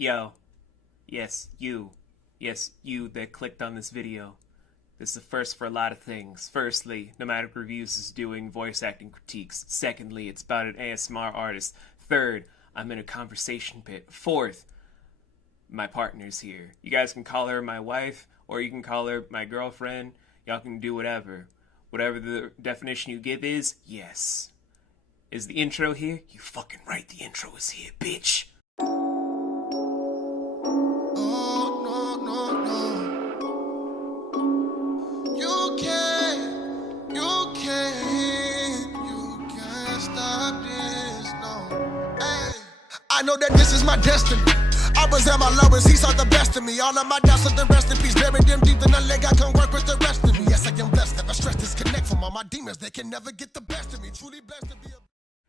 Yo, yes, you. Yes, you that clicked on this video. This is a first for a lot of things. Firstly, Nomadic Reviews is doing voice acting critiques. Secondly, it's about an ASMR artist. Third, I'm in a conversation pit. Fourth, my partner's here. You guys can call her my wife, or you can call her my girlfriend. Y'all can do whatever. Whatever the definition you give is, yes. Is the intro here? You fucking right, the intro is here, bitch. I know that this is my destiny. I was at my lowest, he saw the best of me. All of my doubts are the rest in peace. Buried them deep in the leg, I can work with the rest of me. Yes, I am blessed, never stress, disconnect from all my demons. They can never get the best of me. Truly blessed to be a...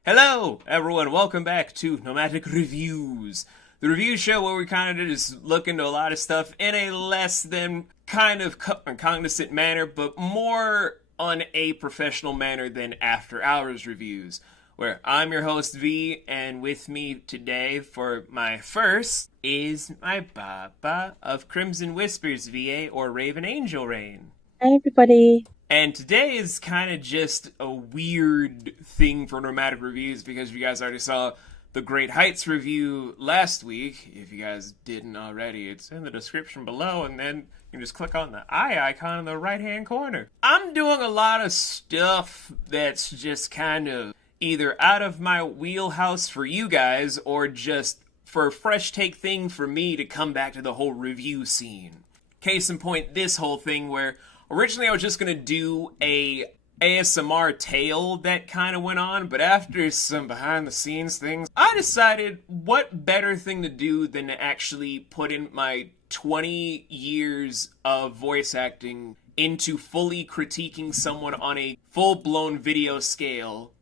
Hello, everyone. Welcome back to Nomadic Reviews, the review show where we kind of just look into a lot of stuff in a less than kind of cognizant manner, but more on a professional manner than after hours reviews, where I'm your host, V, and with me today for my first is my Baba of Crimson Whispers, VA, or Raven Angel Rain. Hi, everybody. And today is kind of just a weird thing for Nomadic Reviews because you guys already saw the Great Heights review last week. If you guys didn't already, it's in the description below, and then you can just click on the eye icon in the right-hand corner. I'm doing a lot of stuff that's just kind of either out of my wheelhouse for you guys or just for a fresh take thing for me to come back to the whole review scene. Case in point, this whole thing where originally I was just going to do a ASMR tale that kind of went on, but after some behind the scenes things, I decided what better thing to do than to actually put in my 20 years of voice acting into fully critiquing someone on a full-blown video scale.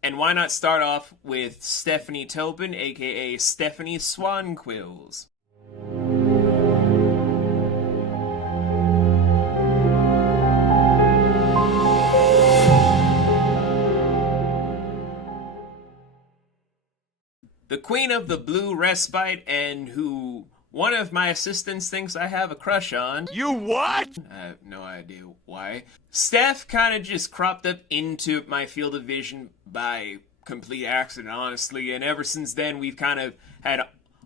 And why not start off with Stephanie Tobin, aka Stephanie Swan Quills. The queen of the blue respite, and who one of my assistants thinks I have a crush on. You what? I have no idea why. Steph kind of just cropped up into my field of vision by complete accident, honestly, and ever since then we've kind of had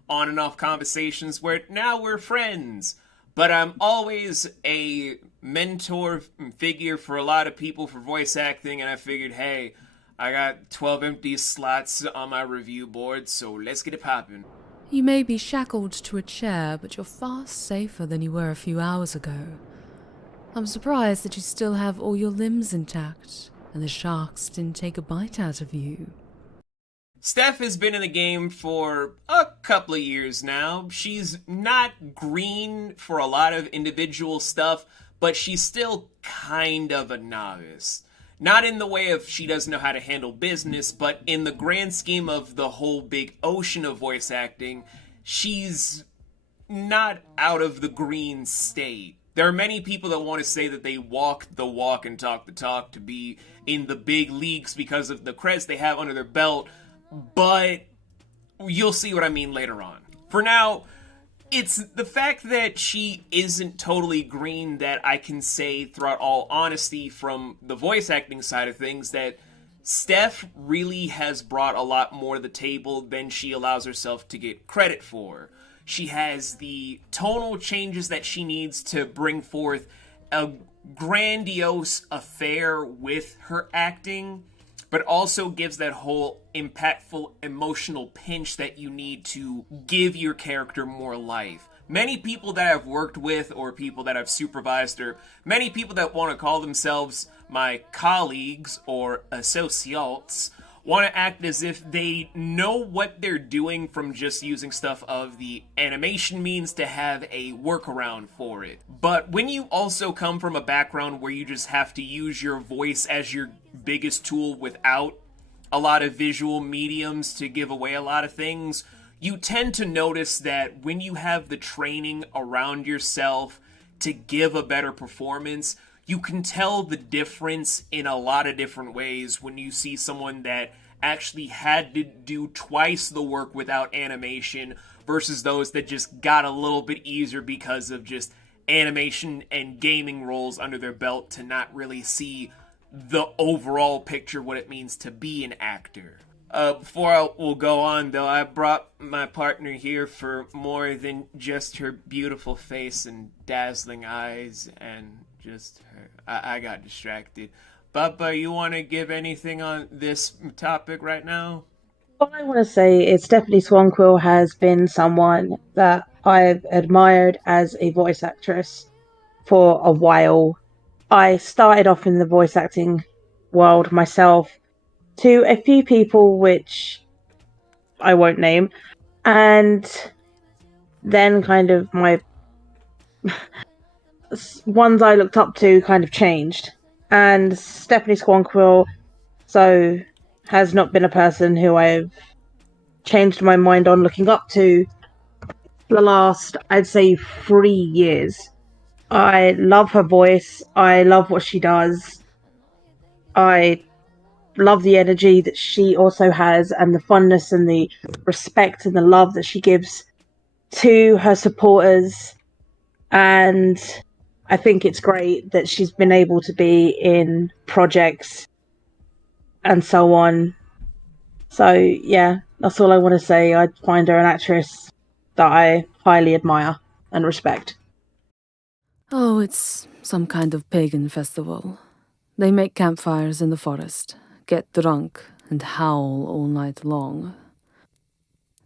on and off conversations where now we're friends. But I'm always a mentor figure for a lot of people for voice acting, and I figured, hey, I got 12 empty slots on my review board, so let's get it poppin'. You may be shackled to a chair, but you're far safer than you were a few hours ago. I'm surprised that you still have all your limbs intact, and the sharks didn't take a bite out of you. Steph has been in the game for a couple of years now. She's not green for a lot of individual stuff, but she's still kind of a novice. Not in the way of she doesn't know how to handle business, but in the grand scheme of the whole big ocean of voice acting, she's not out of the green state. There are many people that want to say that they walk the walk and talk the talk to be in the big leagues because of the creds they have under their belt, but you'll see what I mean later on. For now, it's the fact that she isn't totally green that I can say throughout all honesty from the voice acting side of things that Steph really has brought a lot more to the table than she allows herself to get credit for. She has the tonal changes that she needs to bring forth a grandiose affair with her acting, but also gives that whole impactful emotional pinch that you need to give your character more life. Many people that I've worked with, or people that I've supervised, or many people that want to call themselves my colleagues or associates, want to act as if they know what they're doing from just using stuff of the animation means to have a workaround for it. But when you also come from a background where you just have to use your voice as your biggest tool without a lot of visual mediums to give away a lot of things, you tend to notice that when you have the training around yourself to give a better performance, you can tell the difference in a lot of different ways when you see someone that actually had to do twice the work without animation, versus those that just got a little bit easier because of just animation and gaming roles under their belt to not really see the overall picture, what it means to be an actor. Before I will go on, though, I brought my partner here for more than just her beautiful face and dazzling eyes and just her. I got distracted. Bubba, you want to give anything on this topic right now? All I want to say is Stephanie Swan Quills has been someone that I've admired as a voice actress for a while. I started off in the voice acting world myself to a few people which I won't name, and then kind of my ones I looked up to kind of changed. And Stephanie Swan Quills has not been a person who I've changed my mind on looking up to the last, I'd say, 3 years. I love her voice. I love what she does. I love the energy that she also has and the funness and the respect and the love that she gives to her supporters. And I think it's great that she's been able to be in projects and so on. So, yeah, that's all I want to say. I find her an actress that I highly admire and respect. Oh, it's some kind of pagan festival. They make campfires in the forest, get drunk, and howl all night long.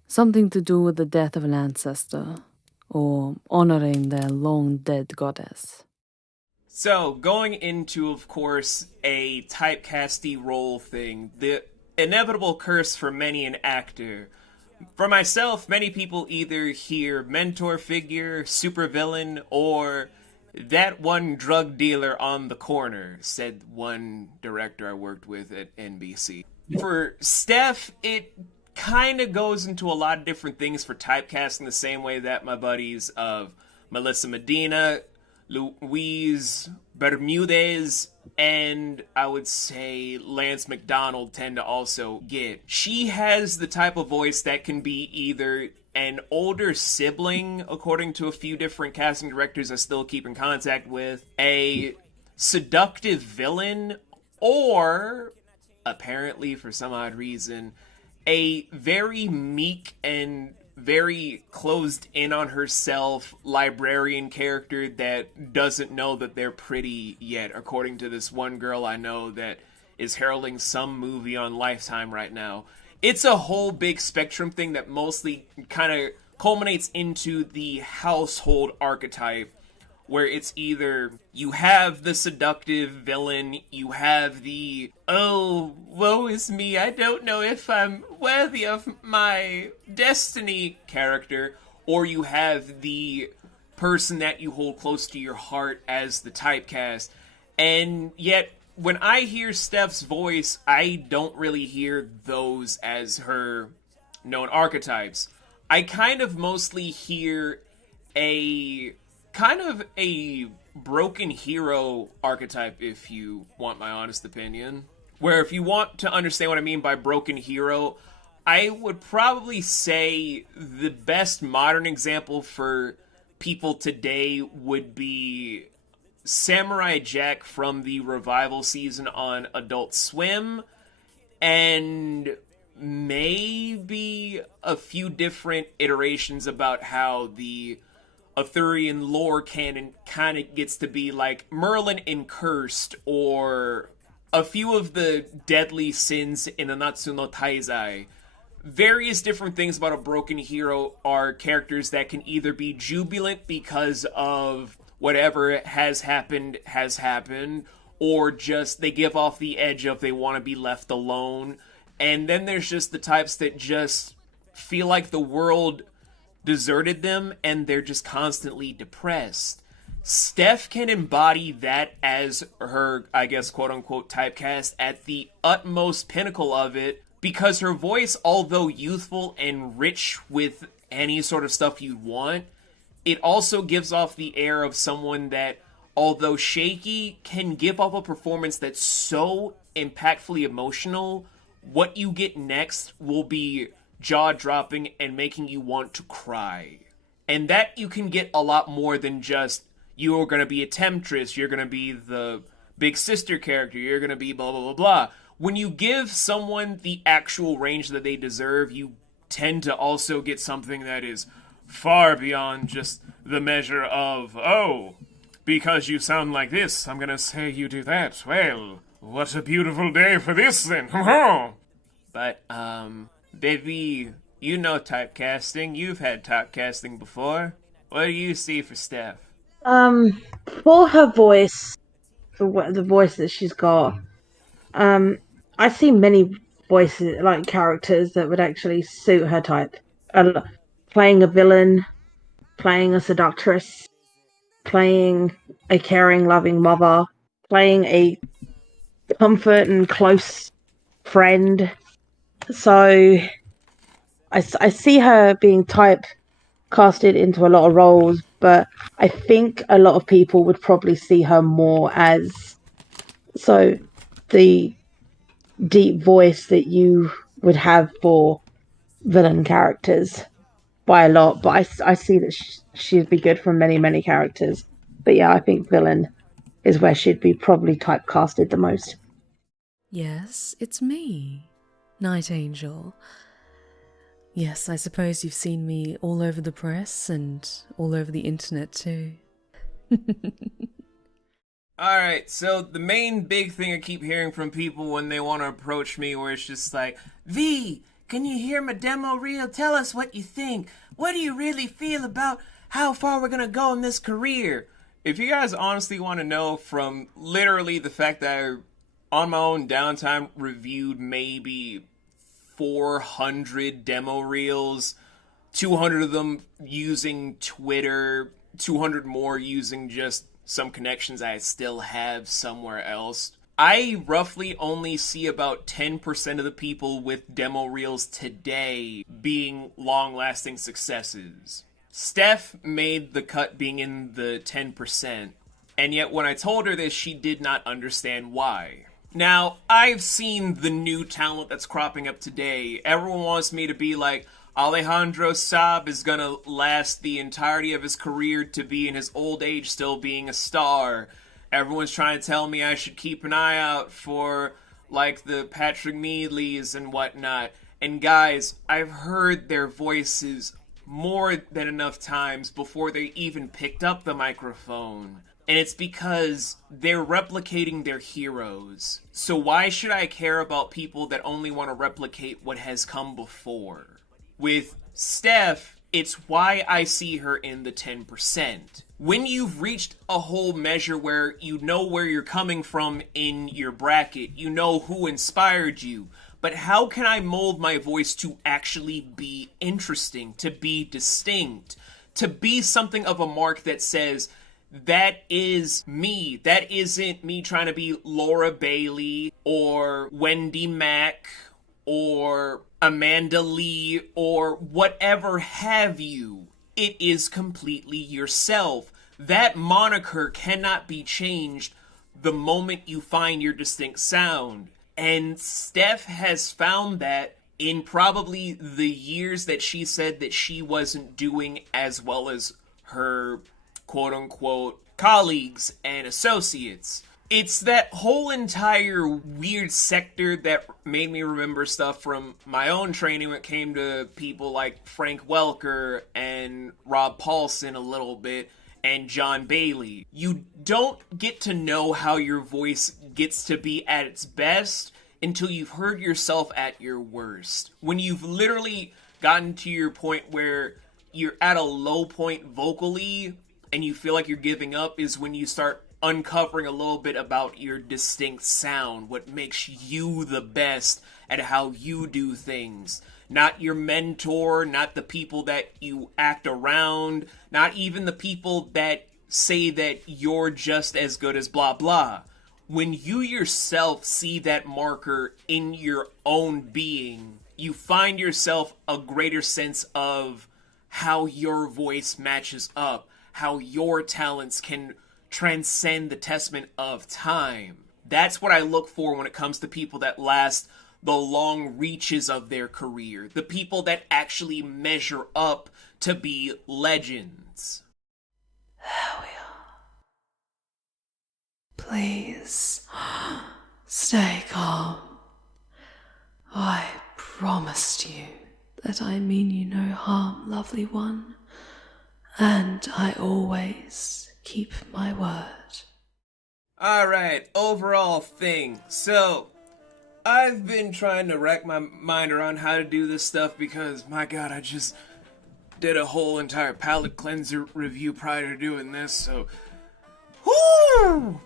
Something to do with the death of an ancestor, or honoring their long-dead goddess. So, going into, of course, a typecasty role thing, the inevitable curse for many an actor. For myself, many people either hear mentor figure, supervillain, or that one drug dealer on the corner, said one director I worked with at NBC. For Steph, it kind of goes into a lot of different things for typecasting, the same way that my buddies of Melissa Medina, Luis Bermudez, and I would say Lance McDonald tend to also get. She has the type of voice that can be either an older sibling, according to a few different casting directors I still keep in contact with, a seductive villain, or, apparently for some odd reason, a very meek and very closed in on herself librarian character that doesn't know that they're pretty yet, according to this one girl I know that is heralding some movie on Lifetime right now. It's a whole big spectrum thing that mostly kind of culminates into the household archetype, where it's either you have the seductive villain, you have the, oh, woe is me, I don't know if I'm worthy of my destiny character, or you have the person that you hold close to your heart as the typecast. And yet, when I hear Steph's voice, I don't really hear those as her known archetypes. I kind of mostly hear a broken hero archetype, if you want my honest opinion. Where if you want to understand what I mean by broken hero, I would probably say the best modern example for people today would be Samurai Jack from the revival season on Adult Swim, and maybe a few different iterations about how the Arthurian lore canon kind of gets to be like Merlin in Cursed, or a few of the deadly sins in Nanatsu no Taizai. Various different things about a broken hero are characters that can either be jubilant because of whatever has happened, or just they give off the edge of they want to be left alone. And then there's just the types that just feel like the world deserted them and they're just constantly depressed. Steph can embody that as her, I guess, quote-unquote typecast at the utmost pinnacle of it, because her voice, although youthful and rich with any sort of stuff you'd want, it also gives off the air of someone that, although shaky, can give off a performance that's so impactfully emotional. What you get next will be jaw-dropping and making you want to cry. And that you can get a lot more than just, you're going to be a temptress, you're going to be the big sister character, you're going to be blah, blah, blah, blah. When you give someone the actual range that they deserve, you tend to also get something that is far beyond just the measure of, oh, because you sound like this, I'm going to say you do that. Well, what a beautiful day for this then. But, baby, you know typecasting. You've had typecasting before. What do you see for Steph? For her voice, for the voice that she's got, I see many voices, like characters that would actually suit her type. Playing a villain, playing a seductress, playing a caring, loving mother, playing a comfort and close friend. So I see her being typecasted into a lot of roles, but I think a lot of people would probably see her more as the deep voice that you would have for villain characters by a lot. But I see that she'd be good for many, many characters. But yeah, I think villain is where she'd be probably typecasted the most. Yes, it's me, Night Angel. Yes, I suppose you've seen me all over the press and all over the internet too. Alright, so the main big thing I keep hearing from people when they want to approach me, where it's just like, V, can you hear my demo reel? Tell us what you think. What do you really feel about how far we're gonna go in this career? If you guys honestly want to know, from literally the fact that I, on my own downtime, reviewed maybe 400 demo reels, 200 of them using Twitter, 200 more using just some connections I still have somewhere else. I roughly only see about 10% of the people with demo reels today being long-lasting successes. Steph made the cut being in the 10%, and yet when I told her this, she did not understand why. Now, I've seen the new talent that's cropping up today. Everyone wants me to be like, Alejandro Saab is gonna last the entirety of his career to be in his old age still being a star. Everyone's trying to tell me I should keep an eye out for, like, the Patrick Meadleys and whatnot. And guys, I've heard their voices more than enough times before they even picked up the microphone. And it's because they're replicating their heroes. So why should I care about people that only want to replicate what has come before? With Steph, it's why I see her in the 10%. When you've reached a whole measure where you know where you're coming from in your bracket, you know who inspired you, but how can I mold my voice to actually be interesting, to be distinct, to be something of a mark that says, that is me. That isn't me trying to be Laura Bailey or Wendy Mack or Amanda Lee or whatever have you. It is completely yourself. That moniker cannot be changed the moment you find your distinct sound. And Steph has found that in probably the years that she said that she wasn't doing as well as her quote-unquote colleagues and associates. It's that whole entire weird sector that made me remember stuff from my own training when it came to people like Frank Welker and Rob Paulson a little bit, and John Bailey. You don't get to know how your voice gets to be at its best until you've heard yourself at your worst. When you've literally gotten to your point where you're at a low point vocally and you feel like you're giving up is when you start uncovering a little bit about your distinct sound, what makes you the best at how you do things. Not your mentor, not the people that you act around, not even the people that say that you're just as good as blah blah. When you yourself see that marker in your own being, you find yourself a greater sense of how your voice matches up, how your talents can transcend the testament of time. That's what I look for when it comes to people that last the long reaches of their career, the people that actually measure up to be legends. There we are. Please, stay calm. I promised you that I mean you no harm, lovely one, and I always keep my word. Alright, overall thing. So, I've been trying to rack my mind around how to do this stuff because, my god, I just did a whole entire palette cleanser review prior to doing this, so... Whoo!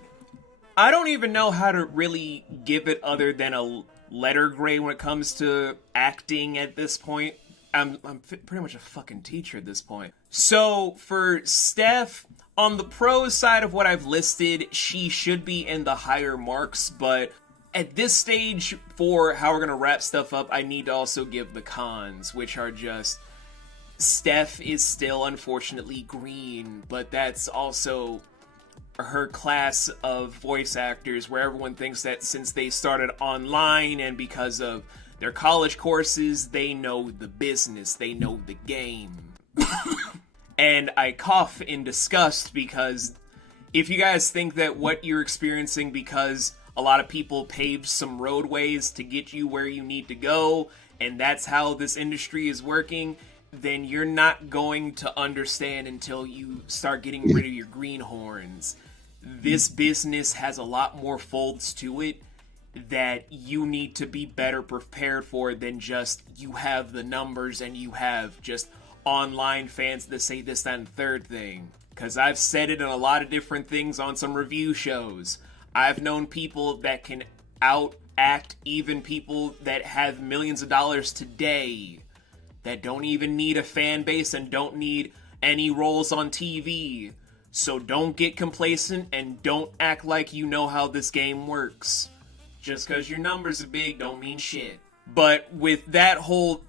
I don't even know how to really give it other than a letter grade when it comes to acting at this point. I'm pretty much a fucking teacher at this point. So, for Steph, on the pros side of what I've listed, she should be in the higher marks, but at this stage, for how we're gonna wrap stuff up, I need to also give the cons, which are just... Steph is still, unfortunately, green, but that's also her class of voice actors where everyone thinks that since they started online and because of their college courses, they know the business, they know the game. And I cough in disgust because if you guys think that what you're experiencing because a lot of people paved some roadways to get you where you need to go, and that's how this industry is working, then you're not going to understand until you start getting rid of your greenhorns. This business has a lot more folds to it that you need to be better prepared for than just you have the numbers and you have just online fans that say this, that, and third thing. Because I've said it in a lot of different things on some review shows. I've known people that can out-act even people that have millions of dollars today that don't even need a fan base and don't need any roles on TV. So don't get complacent and don't act like you know how this game works. Just because your numbers are big don't mean shit. But with that whole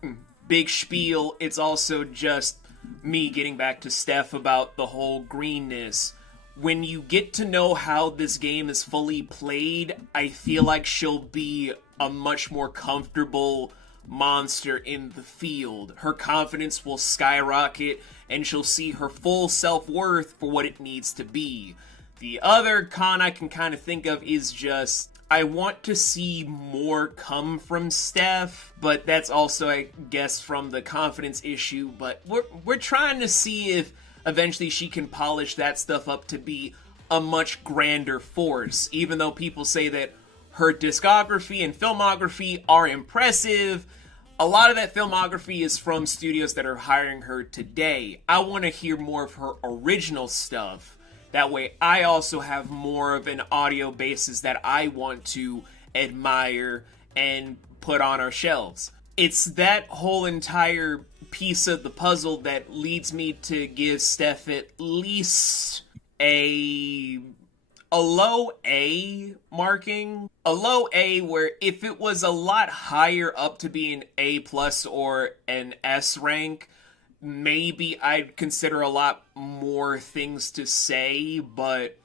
big spiel, it's also just me getting back to Steph about the whole greenness. When you get to know how this game is fully played, I feel like she'll be a much more comfortable monster in the field. Her confidence will skyrocket and she'll see her full self-worth for what it needs to be. The other con I can kind of think of is just I want to see more come from Steph, but that's also, I guess, from the confidence issue. But we're trying to see if eventually she can polish that stuff up to be a much grander force, even though people say that her discography and filmography are impressive. A lot of that filmography is from studios that are hiring her today. I want to hear more of her original stuff. That way I also have more of an audio basis that I want to admire and put on our shelves. It's that whole entire piece of the puzzle that leads me to give Steph at least a low A marking. A low A where if it was a lot higher up to be an A plus or an S rank, maybe I'd consider a lot more things to say, but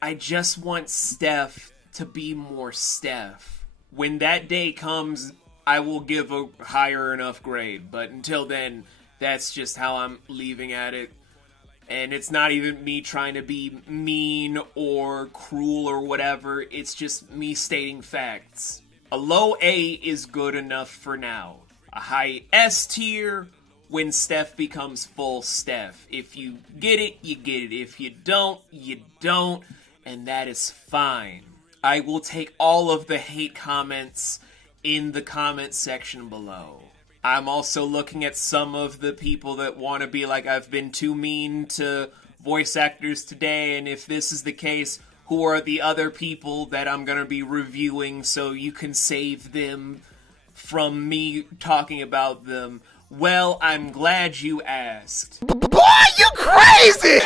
I just want Steph to be more Steph. When that day comes, I will give a higher enough grade, but until then, that's just how I'm leaving at it. And it's not even me trying to be mean or cruel or whatever, it's just me stating facts. A low A is good enough for now. A high S tier when Steph becomes full Steph. If you get it, you get it. If you don't, you don't. And that is fine. I will take all of the hate comments in the comment section below. I'm also looking at some of the people that want to be like, I've been too mean to voice actors today, and if this is the case, who are the other people that I'm going to be reviewing so you can save them from me talking about them? Well, I'm glad you asked. Boy, you crazy!